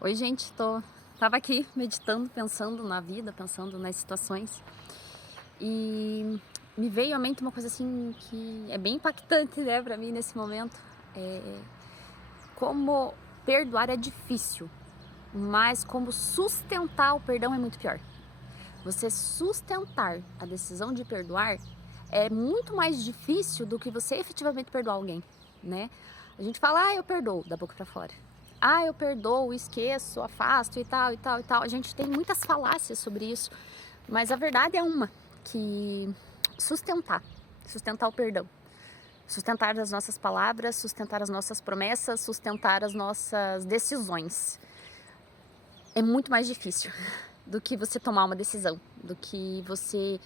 Oi, gente, tava aqui meditando, pensando na vida, pensando nas situações e me veio à mente uma coisa assim que é bem impactante, né, pra mim nesse momento. É como perdoar é difícil, mas como sustentar o perdão é muito pior. Você sustentar a decisão de perdoar é muito mais difícil do que você efetivamente perdoar alguém, né? A gente fala, eu perdoo, da boca pra fora. Eu perdoo, esqueço, afasto e tal, e tal, e tal. A gente tem muitas falácias sobre isso, mas a verdade é uma, que sustentar o perdão, sustentar as nossas palavras, sustentar as nossas promessas, sustentar as nossas decisões é muito mais difícil do que você tomar uma decisão, do que você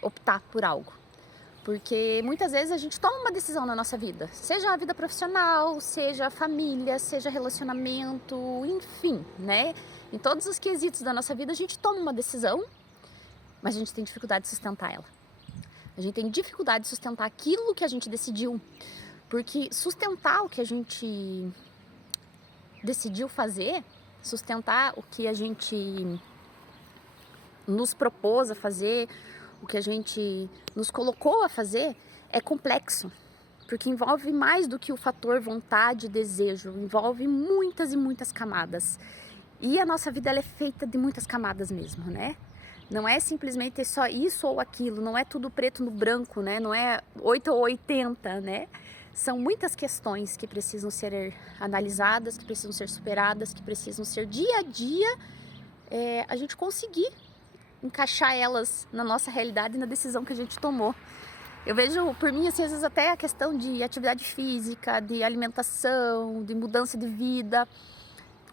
optar por algo. Porque muitas vezes a gente toma uma decisão na nossa vida, seja a vida profissional, seja a família, seja relacionamento, enfim, né? Em todos os quesitos da nossa vida a gente toma uma decisão, mas a gente tem dificuldade de sustentar ela. A gente tem dificuldade de sustentar aquilo que a gente decidiu, porque sustentar o que a gente decidiu fazer, sustentar o que a gente nos propôs a fazer, o que a gente nos colocou a fazer, é complexo, porque envolve mais do que o fator vontade e desejo, envolve muitas e muitas camadas. E a nossa vida ela é feita de muitas camadas mesmo, né? Não é simplesmente só isso ou aquilo, não é tudo preto no branco, né? Não é 8 ou 80, né? São muitas questões que precisam ser analisadas, que precisam ser superadas, que precisam ser dia a dia a gente conseguir encaixar elas na nossa realidade e na decisão que a gente tomou. Eu vejo por mim, assim, às vezes até a questão de atividade física, de alimentação, de mudança de vida.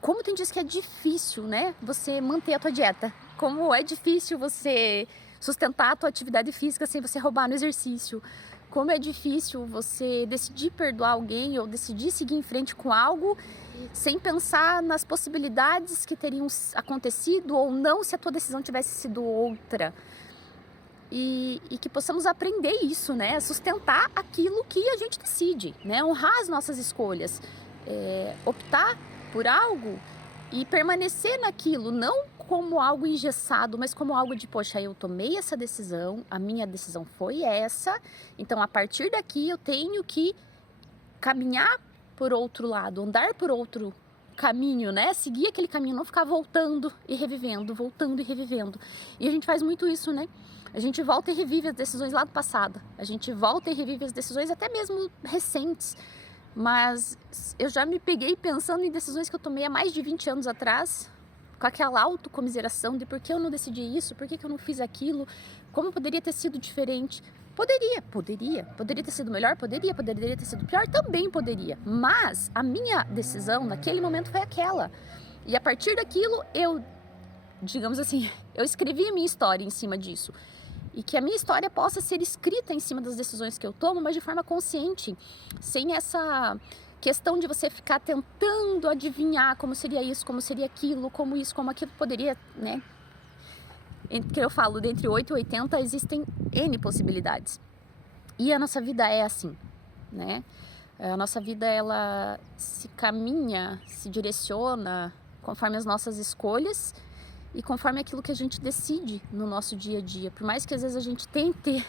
Como tem dias que é difícil, né, você manter a tua dieta. Como é difícil você sustentar a tua atividade física sem você roubar no exercício. Como é difícil você decidir perdoar alguém ou decidir seguir em frente com algo sem pensar nas possibilidades que teriam acontecido ou não se a tua decisão tivesse sido outra. E que possamos aprender isso, né? Sustentar aquilo que a gente decide, né? Honrar as nossas escolhas, optar por algo e permanecer naquilo, não como algo engessado, mas como algo de, poxa, eu tomei essa decisão, a minha decisão foi essa, então a partir daqui eu tenho que caminhar por outro lado, andar por outro caminho, né? Seguir aquele caminho, não ficar voltando e revivendo, voltando e revivendo. E a gente faz muito isso, né? A gente volta e revive as decisões lá do passado. A gente volta e revive as decisões até mesmo recentes. Mas eu já me peguei pensando em decisões que eu tomei há mais de 20 anos atrás, com aquela autocomiseração de por que eu não decidi isso, por que eu não fiz aquilo, como poderia ter sido diferente. Poderia ter sido melhor, poderia ter sido pior, também poderia. Mas a minha decisão naquele momento foi aquela. E a partir daquilo eu, digamos assim, eu escrevi a minha história em cima disso. E que a minha história possa ser escrita em cima das decisões que eu tomo, mas de forma consciente, sem essa questão de você ficar tentando adivinhar como seria isso, como seria aquilo, como isso, como aquilo poderia, né? Entre que eu falo, dentre 8 e 80 existem N possibilidades. E a nossa vida é assim, né? A nossa vida, ela se caminha, se direciona conforme as nossas escolhas e conforme aquilo que a gente decide no nosso dia a dia. Por mais que às vezes a gente tente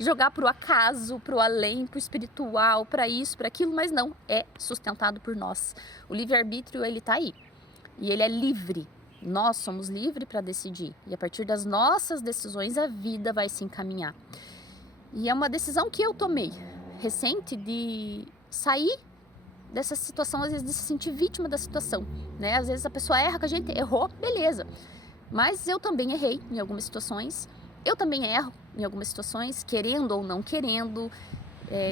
jogar pro acaso, pro além, pro espiritual, para isso, para aquilo, mas não, é sustentado por nós. O livre-arbítrio, ele tá aí. E ele é livre. Nós somos livres para decidir. E a partir das nossas decisões, a vida vai se encaminhar. E é uma decisão que eu tomei, recente, de sair dessa situação, às vezes de se sentir vítima da situação, né? Às vezes a pessoa erra, que a gente errou, beleza. Mas eu também errei em algumas situações. Eu também erro em algumas situações, querendo ou não querendo,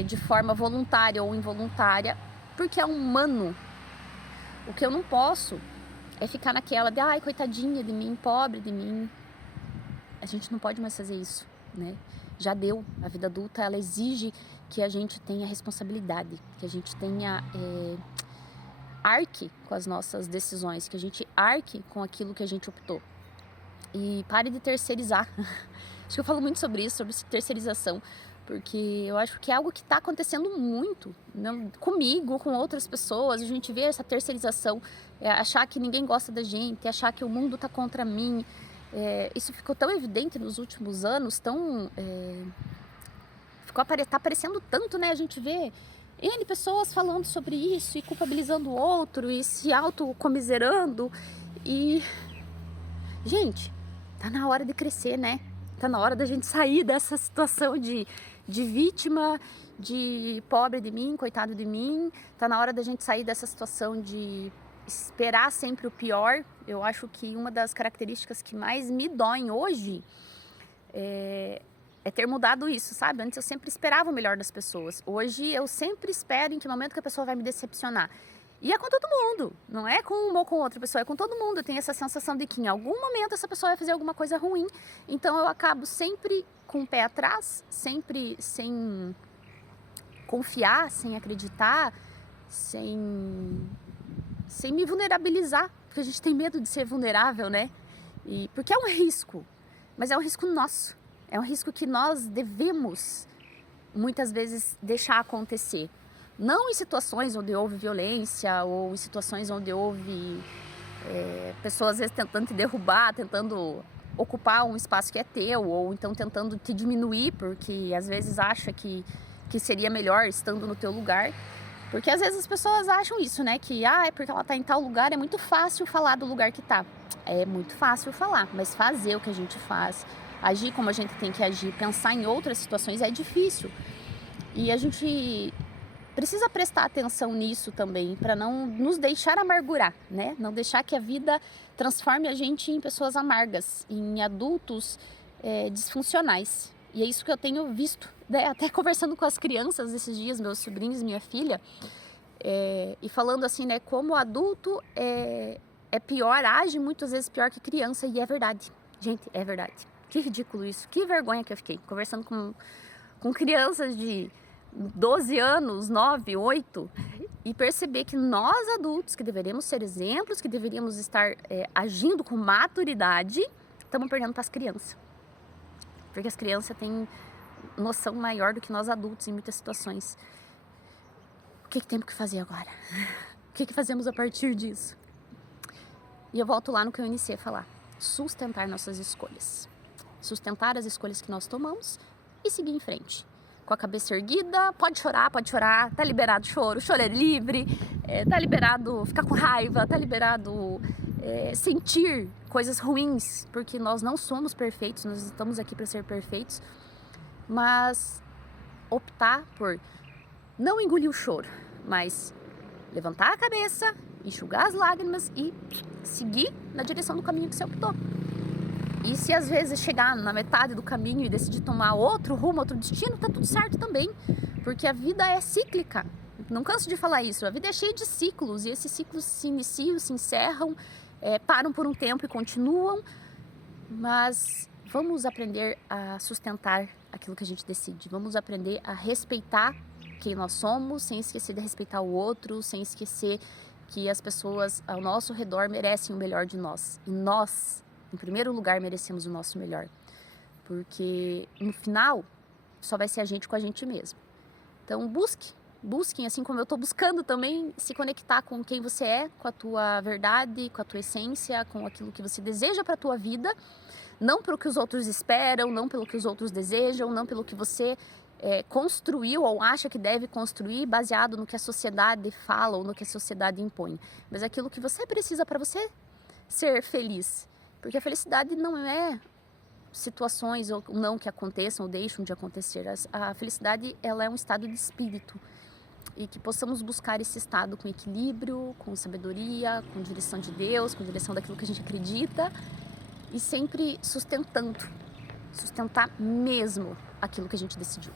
de forma voluntária ou involuntária, porque é humano. O que eu não posso é ficar naquela de, ai, coitadinha de mim, pobre de mim. A gente não pode mais fazer isso, né? Já deu. A vida adulta, ela exige que a gente tenha responsabilidade, que a gente tenha arque com as nossas decisões, que a gente arque com aquilo que a gente optou. E pare de terceirizar. Acho que eu falo muito sobre isso, sobre terceirização. porque eu acho que é algo que está acontecendo muito, não, comigo, com outras pessoas. A gente vê essa terceirização, achar que ninguém gosta da gente, achar que o mundo está contra mim. Isso ficou tão evidente nos últimos anos, tá aparecendo tanto, né? A gente vê N pessoas falando sobre isso e culpabilizando o outro e se autocomiserando. E, gente, tá na hora de crescer, né? Tá na hora da gente sair dessa situação de vítima, de pobre de mim, coitado de mim. Tá na hora da gente sair dessa situação de esperar sempre o pior. Eu acho que uma das características que mais me doem hoje é ter mudado isso, sabe? Antes eu sempre esperava o melhor das pessoas. Hoje eu sempre espero em que momento que a pessoa vai me decepcionar. E é com todo mundo, não é com uma ou com outra pessoa, é com todo mundo. Eu tenho essa sensação de que em algum momento essa pessoa vai fazer alguma coisa ruim. Então eu acabo sempre com o pé atrás, sempre sem confiar, sem acreditar, sem me vulnerabilizar. Porque a gente tem medo de ser vulnerável, né? Porque é um risco, mas é um risco nosso. É um risco que nós devemos, muitas vezes, deixar acontecer. Não em situações onde houve violência ou em situações onde houve pessoas, às vezes, tentando te derrubar, tentando ocupar um espaço que é teu, ou então tentando te diminuir, porque às vezes acha que seria melhor estando no teu lugar. Porque às vezes as pessoas acham isso, né? Que é porque ela tá em tal lugar, é muito fácil falar do lugar que tá. É muito fácil falar, mas fazer o que a gente faz, agir como a gente tem que agir, pensar em outras situações é difícil. E a gente precisa prestar atenção nisso também, para não nos deixar amargurar, né? Não deixar que a vida transforme a gente em pessoas amargas, em adultos disfuncionais. E é isso que eu tenho visto, né? Até conversando com as crianças esses dias, meus sobrinhos, minha filha, e falando assim, né? Como adulto é pior, age muitas vezes pior que criança, e é verdade. Gente, é verdade. Que ridículo isso, que vergonha que eu fiquei conversando com crianças de 12 anos, 9, 8, e perceber que nós adultos, que deveríamos ser exemplos, que deveríamos estar agindo com maturidade, estamos perdendo para as crianças. Porque as crianças têm noção maior do que nós adultos em muitas situações. O que temos que fazer agora? O que fazemos a partir disso? E eu volto lá no que eu iniciei a falar. Sustentar nossas escolhas. Sustentar as escolhas que nós tomamos e seguir em frente. Com a cabeça erguida, pode chorar, tá liberado choro é livre, tá liberado ficar com raiva, tá liberado sentir coisas ruins, porque nós não somos perfeitos, nós estamos aqui para ser perfeitos, mas optar por não engolir o choro, mas levantar a cabeça, enxugar as lágrimas e seguir na direção do caminho que você optou. E se às vezes chegar na metade do caminho e decidir tomar outro rumo, outro destino, tá tudo certo também. Porque a vida é cíclica. Não canso de falar isso. A vida é cheia de ciclos. E esses ciclos se iniciam, se encerram, param por um tempo e continuam. Mas vamos aprender a sustentar aquilo que a gente decide. Vamos aprender a respeitar quem nós somos, sem esquecer de respeitar o outro, sem esquecer que as pessoas ao nosso redor merecem o melhor de nós. E nós, em primeiro lugar, merecemos o nosso melhor, porque no final só vai ser a gente com a gente mesmo. Então busquem, assim como eu estou buscando também, se conectar com quem você é, com a tua verdade, com a tua essência, com aquilo que você deseja para a tua vida, não pelo que os outros esperam, não pelo que os outros desejam, não pelo que você construiu ou acha que deve construir baseado no que a sociedade fala ou no que a sociedade impõe, mas aquilo que você precisa para você ser feliz. Porque a felicidade não é situações ou não que aconteçam ou deixam de acontecer. A felicidade, ela é um estado de espírito. E que possamos buscar esse estado com equilíbrio, com sabedoria, com direção de Deus, com direção daquilo que a gente acredita. E sempre sustentar mesmo aquilo que a gente decidiu.